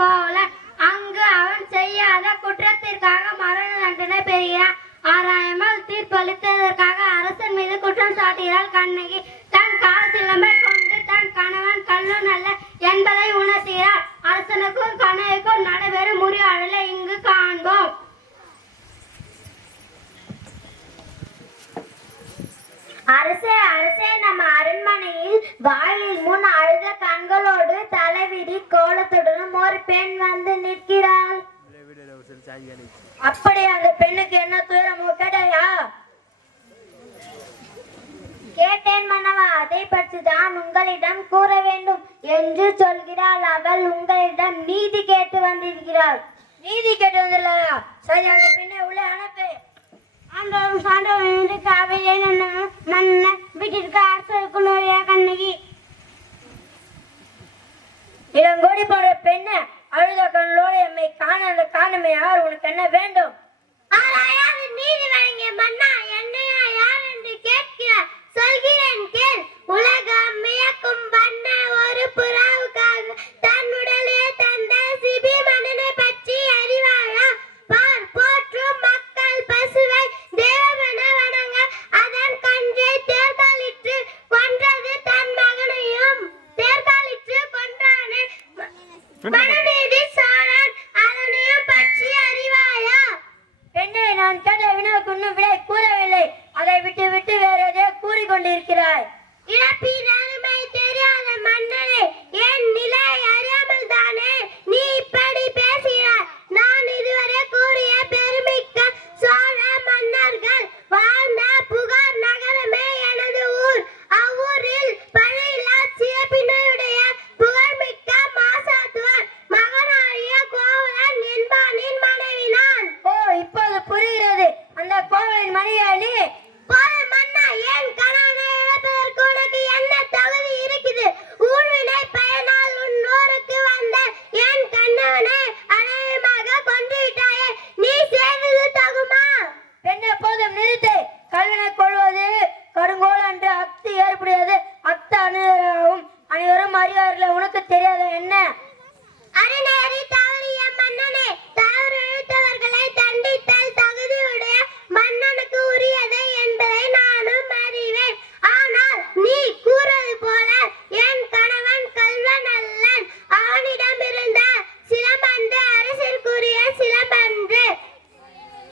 கோவலன். அங்கு அவன் செய்யாத குற்றத்திற்காக மரண தண்டனை பெறுகிறான். ஆராயாமல் தீர்ப்பளித்ததற்காக அரசன் மீது குற்றம் சாட்டுகிறாள் கண்ணகி. தன் கால் சிலம்பை கொண்டு தன் கணவன் கள்ளன் அல்ல என்பதை உணர்த்துகிறார். அரசனுக்கும் கண்ணகிக்கும் நடைபெறும் உரையாடலை இங்கு காண்போம். அரசே அரசே, நம்ம அரண்மனையில் வாயிலில் முன் அழுத கண்களோடு தலைவிரி கோலத்துடனும் ஒரு பெண் வந்து நிற்கிறாள். அப்படி அந்த பெண்ணுக்கு என்ன துயரமோ கேட்டாயா? கேட்டேன் மன்னவா, அதை பற்றி தான் உங்களிடம் கூற வேண்டும் என்று சொல்கிறாள். அவள் உங்களிடம் நீதி கேட்டு வந்திருக்கிறாள். நீதி கேட்டு வந்துடலையா? சரி, அந்த பெண்ணை உள்ள அனுப்பு. ஆண்டவரும் சாண்டவரும் என்று காவிரியை மன்ன வீட்டிற்கு அரசருக்கு நோயா கண்ணகி. இளங்கோடி போன்ற பெண்ணை அழுத கண்ணோடு எம்மை காணுமே யார்? உனக்கு என்ன வேண்டும்? ஆராயாது நீதி வழங்கிய மன்னா, என்னையா யார் என்று கேட்கிறார். சொல்கிறேன் கேள். உலகம் வியக்கும் வண்ண ஒரு புறாவுக்காக தன் உடலே தந்த சிபி மன்னனை பற்றி அறிவாளா? பார், போற்றும் மக்கள் பசுவை தேவமென வணங்க அதன் கன்றை தேர்காலிற்று கொன்றது தன் மகனையும் தேர்காலிற்று கொன்றானே மனுநீதி சோழன், அதனையும் பற்றி அறிவாயா? பெண்ணை நான் கேட்ட வினாவுக்கு இன்னும் விடை கூறவில்லை. அதை விட்டு விட்டு வேற எதையோ கூறிக்கொண்டிருக்கிறாய். இழப்பின் அருமை தெரியாத மன்னனே, என் நிலை அறியாமல் தானே நீ இப்படி பேசுகிறாய். நான் இதுவரை கூறிய பெருமிக்க சோழ மன்னர்கள் வாழ்ந்த புகார் நகரமே எனது ஊர். அவ்வூரில் பழையில்லா சிறப்பினையுடைய புகழ்மிக்க மாசாத்துவார் மகனாகிய கோவலன் என்பானின் மனைவி நான். ஓ, இப்போது புரிகிறது. அந்த கோவலின் மணியாளி மன்னா, என் கணவனை இழப்பதற்கு உனக்கு என்ன தகுதி இருக்குது? ஊழ்வினை பயனால் உன் ஊருக்கு வந்த என் கணவனை அநேகமாக கொன்று விட்டாயே, நீ செய்தது தகுமா? பெண்ணை போதும் நிறுத்து. கல்வினை கொள்வது கடுங்கோல் என்று அக்தி ஏற்புடையது. அத்த அனைவரும் அறிவார்கள். உனக்கு தெரியாத என்ன? அறநெறி தவறிய மன்னனே, தவறு இழைத்தவர்களை தண்டித்தல் தகுதியுடைய மன்னனுக்கு உரியது என்பதை நானும் அறிவேன். ஆனால் நீ கூறது போல என் கணவன் கல்வன் அல்லன். அவனிடம் இருந்த சிலம்பன்று அரசிற்குரிய சிலம்பன்று.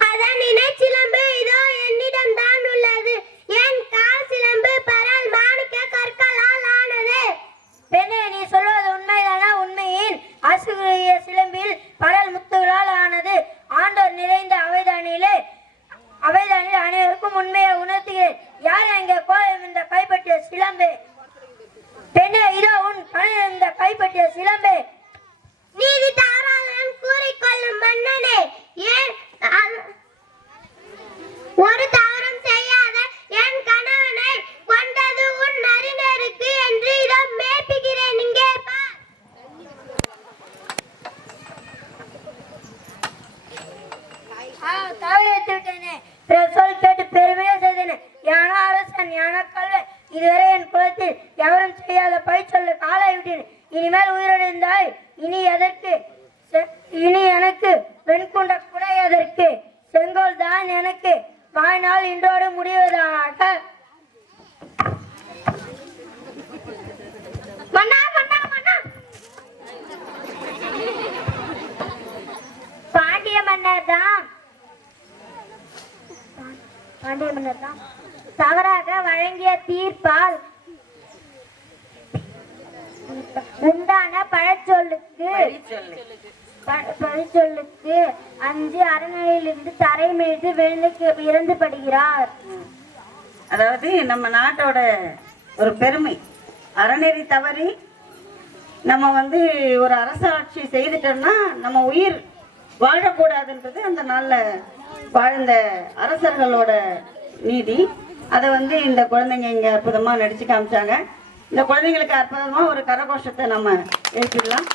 அதன் இணைச்சிலம்பு இதோ என்னிடம் தான் உள்ளது. என் கால் சிலம்பு பரல் மாணிக்க கற்களால் ஆனது. பெண்ணே, நீ சொல்வது உண்மைதானா? உண்மையின் ஆசுரிய சிலம்பில் பரல் முத்துகளால் ஆனது. ஆண்டோர் நிறைந்த அவைதானில் அனைவருக்கும் உண்மையை உணர்த்துகிறேன். யார் அங்கே கோலம் இந்த கைப்பற்றிய சிலம்பு? பெண்ணே, இதோ உன் கணவன் இந்த கைப்பற்றிய சிலம்பு. நீதி தவறாதவன் கூறிக்கொள்ளும் மன்னனே, ஏன் ஒரு தவறும் செய்யாத என் கணவனை கொண்டது உன் அறிஞருக்கு என்று இதோ மேய்ப்புகிறேன். இங்கே பார். தவறித்து விட்டேனே. சொல் கேட்டு பெருமையா செய்தேனே. யானோ அரசன், யானோ கல்வன், இதுவரை என் குலத்தில் எவரும் செய்யாத பை சொல்லு காலாய் விட்டேன். இனிமேல் உயிரிழந்தாய். இனி எனக்கு பெண் கொண்ட குடை எதற்கு? செங்கோல் தான் எனக்கு. வாழ்நாள் இன்றோடு முடிவதாக. மன்னா, மன்னா, மன்னா. பாண்டிய மன்னர் தான் தவறாக வழங்கிய தீர்ப்பால் உண்டான பழச்சொல்லுக்கு அஞ்சு அரண்மனையிலிருந்து தரை மீது இறந்து படுகிறார். அதாவது நம்ம நாட்டோட ஒரு பெருமை. அறநெறி தவறி நம்ம ஒரு அரசாட்சி செய்துட்டோம்னா நம்ம உயிர் வாழக்கூடாதுன்றது அந்த நாள்ல வாழ்ந்த அரசர்களோட நீதி. அதை இந்த குழந்தைங்க இங்க அற்புதமா நடிச்சு காமிச்சாங்க. இந்த குழந்தைங்களுக்கு அற்புதமா ஒரு கரகோஷத்தை நம்ம எழுப்பிடலாம்.